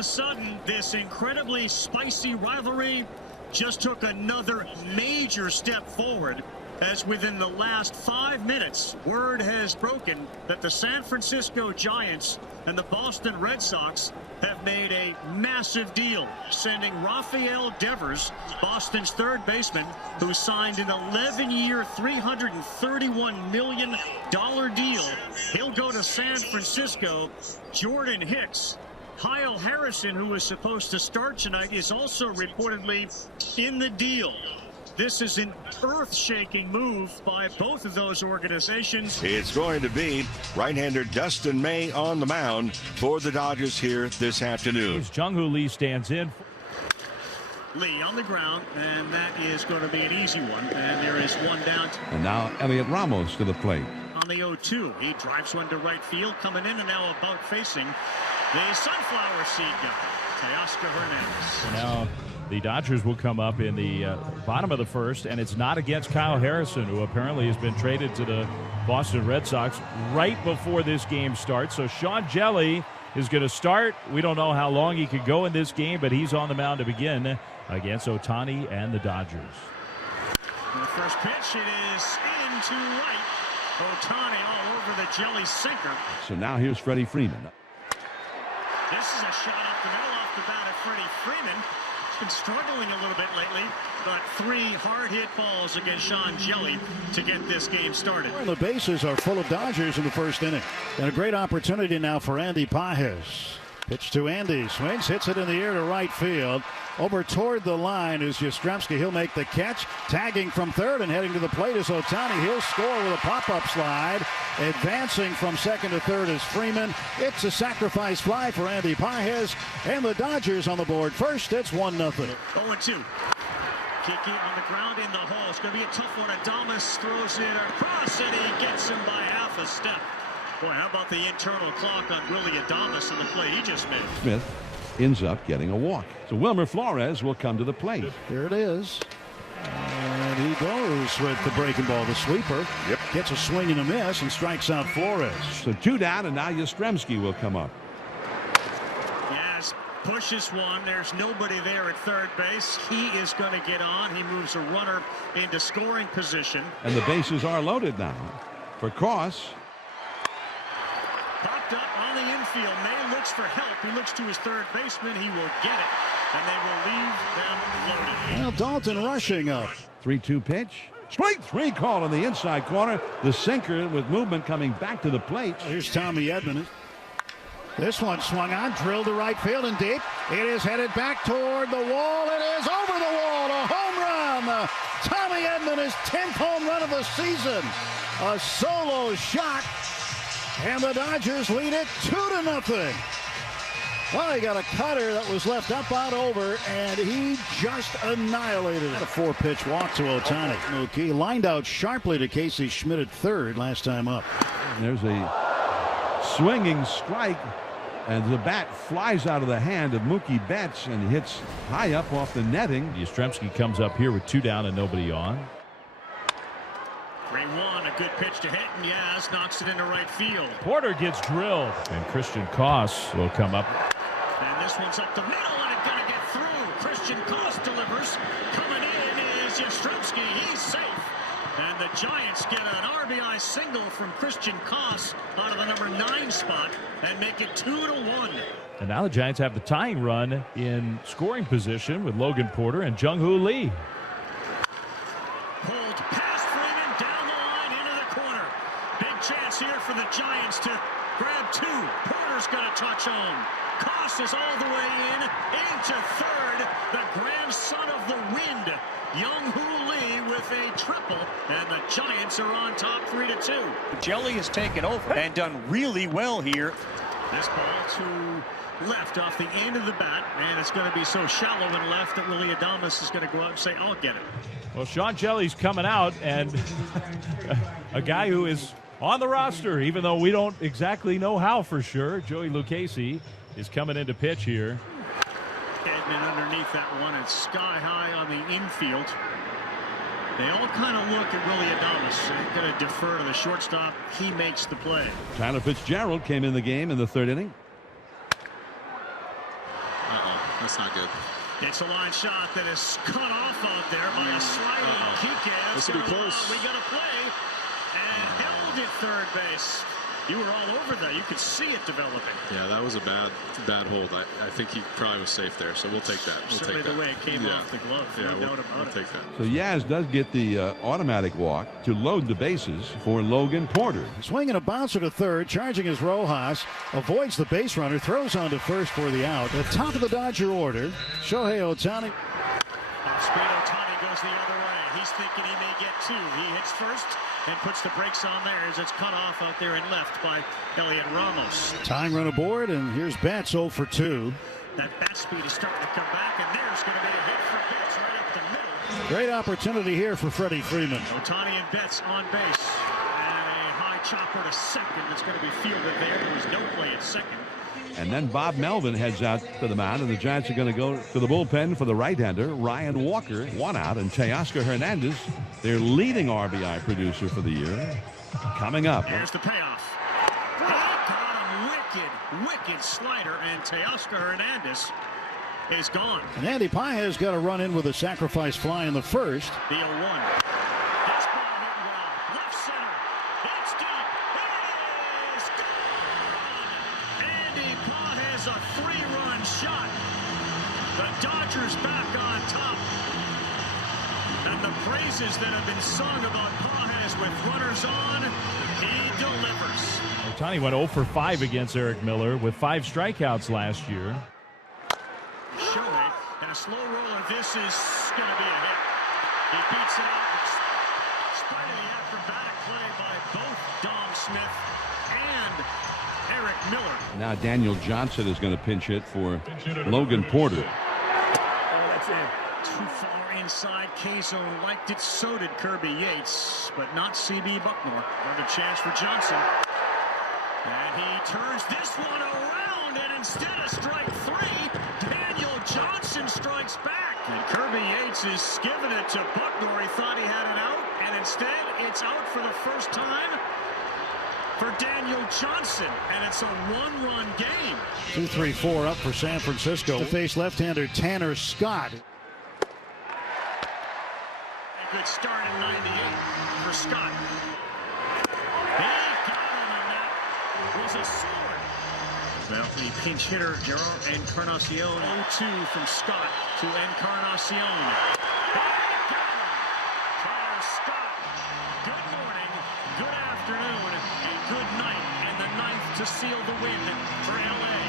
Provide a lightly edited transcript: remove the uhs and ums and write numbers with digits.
a sudden, this incredibly spicy rivalry just took another major step forward, as within the last 5 minutes, word has broken that the San Francisco Giants and the Boston Red Sox have made a massive deal, sending Rafael Devers, Boston's third baseman, who signed an 11-year, $331 million deal. He'll go to San Francisco. Jordan Hicks, Kyle Harrison, who was supposed to start tonight, is also reportedly in the deal. This is an earth-shaking move by both of those organizations. It's going to be right-hander Dustin May on the mound for the Dodgers here this afternoon. Jung-Hoo Lee stands in. Lee on the ground, and that is going to be an easy one. And there is one down. And now Elliot Ramos to the plate. On the 0-2, he drives one to right field, coming in and now about facing the sunflower seed guy, Teoscar Hernandez. Now the Dodgers will come up in the bottom of the first, and it's not against Kyle Harrison, who apparently has been traded to the Boston Red Sox right before this game starts. So Sean Jelly is going to start. We don't know how long he could go in this game, but he's on the mound to begin against Ohtani and the Dodgers. The first pitch, it is into right. Ohtani all over the Jelly sinker. So now here's Freddie Freeman. This is a shot up the middle off the bat of Freddie Freeman. Been struggling a little bit lately, but 3 hard-hit balls against Sean Jelly to get this game started. The bases are full of Dodgers in the first inning. And a great opportunity now for Andy Pages. Pitch to Andy. Swings, hits it in the air to right field. Over toward the line is Yastrzemski. He'll make the catch. Tagging from third and heading to the plate is Ohtani. He'll score with a pop-up slide. Advancing from second to third is Freeman. It's a sacrifice fly for Andy Pages. And the Dodgers on the board first. It's 1-0. 0-2. Kiki on the ground in the hole. It's going to be a tough one. Adames throws it across, and he gets him by half a step. Boy, how about the internal clock on Willie Adames in the play he just made? Smith ends up getting a walk. So Wilmer Flores will come to the plate. Here it is. And he goes with the breaking ball. The sweeper gets a swing and a miss and strikes out Flores. So 2 down, and now Yastrzemski will come up. Yes, pushes one. There's nobody there at third base. He is going to get on. He moves a runner into scoring position. And the bases are loaded now. For Cross. Popped up on the infield. May looks for help. He looks to his third baseman. He will get it, and they will leave them loaded. Well, Dalton rushing up. 3-2 pitch. Strike 3 call in the inside corner. The sinker with movement coming back to the plate. Here's Tommy Edman. This one swung on, drilled to right field and deep. It is headed back toward the wall. It is over the wall. A home run. Tommy Edman, his 10th home run of the season. A solo shot. And the Dodgers lead it 2-0. Well, he got a cutter that was left up out over, and he just annihilated it. A 4-pitch walk to Ohtani. He lined out sharply to Casey Schmidt at third last time up. And there's a swinging strike, and the bat flies out of the hand of Mookie Betts and hits high up off the netting. Yastrzemski comes up here with 2 down and nobody on. 3-1, a good pitch to hit, and Yaz knocks it into right field. Porter gets drilled, and Christian Koss will come up. And this one's up the middle, and it's going to get through. Christian Koss delivers. Coming in is Yastrzemski. He's safe. And the Giants get an RBI single from Christian Koss out of the number 9 spot and make it 2-1. And now the Giants have the tying run in scoring position with Logan Porter and Jung-Hoo Lee. Pulled past Freeman, down the line, into the corner. Big chance here for the Giants to grab 2. Porter's got to touch home. Koss is all the way in, into third. The grandson of the wind, Jung-Hoo Lee with a triple, and the Giants are on top 3-2. Jelly has taken over and done really well here. This ball to left off the end of the bat, and it's going to be so shallow and left that Willie Adames is going to go out and say, I'll get it. Well, Sean Jelly's coming out, and a guy who is on the roster, even though we don't exactly know how for sure. Joey Lucchesi is coming in to pitch here. Edman underneath that one. It's sky high on the infield. They all kind of look at Willie Adames. They're going to defer to the shortstop. He makes the play. Tyler Fitzgerald came in the game in the 3rd inning. That's not good. It's a line shot that is cut off out there by a sliding Kike. This will be close. We got to play and held at third base. You were all over that. You could see it developing. Yeah, that was a bad hold. I think he probably was safe there, so we'll take that. Certainly the way it came off the glove, no doubt about it. We'll take that. So Yaz does get the automatic walk to load the bases for Logan Porter. Swinging a bouncer to third, charging his Rojas, avoids the base runner, throws on to first for the out. At the top of the Dodger order, Shohei Ohtani. Off-speed Ohtani goes the other way. He's thinking he may get two. He hits first and puts the brakes on there as it's cut off out there and left by Elliot Ramos. Tying run aboard, and here's Betts 0 for 2. That bat speed is starting to come back, and there's going to be a hit for Betts right up the middle. Great opportunity here for Freddie Freeman. Ohtani and Betts on base. And a high chopper to second that's going to be fielded there. There was no play at second. And then Bob Melvin heads out to the mound, and the Giants are going to go to the bullpen for the right-hander, Ryan Walker, 1 out, and Teoscar Hernandez, their leading RBI producer for the year, coming up. Here's the payoff. He got a wicked slider, and Teoscar Hernandez is gone. And Andy Paez got a run in with a sacrifice fly in the first. The 0-1. This ball hit well. Left center. It's deep. It is gone. Andy Paez, a 3-run shot. The Dodgers back on top. And the praises that have been sung about Paez with runners on, he delivers. Ohtani went 0 for 5 against Eric Miller with 5 strikeouts last year. Shohei, and a slow roller. This is going to be a hit. He beats it out in spite of the acrobatic play by both Dom Smith and Eric Miller. Now Daniel Johnson is going to pinch hit for Logan Porter. Oh, that's it. Too far inside. K-zone liked it. So did Kirby Yates, but not C.B. Bucknor. Another chance for Johnson. And he turns this one around, and instead of strike 3, Daniel Johnson strikes back. And Kirby Yates is giving it to Bucknor. He thought he had it out, and instead it's out for the first time for Daniel Johnson, and it's a 1-run game. 2-3-4 up for San Francisco to face left-hander Tanner Scott. A good start in 98 for Scott. He got him, and that was a sword. Well, the pinch hitter, Gerard Encarnacion, 0-2 from Scott to Encarnacion. Tanner Scott, good morning, good afternoon, and good night, and the ninth to seal the win for LA.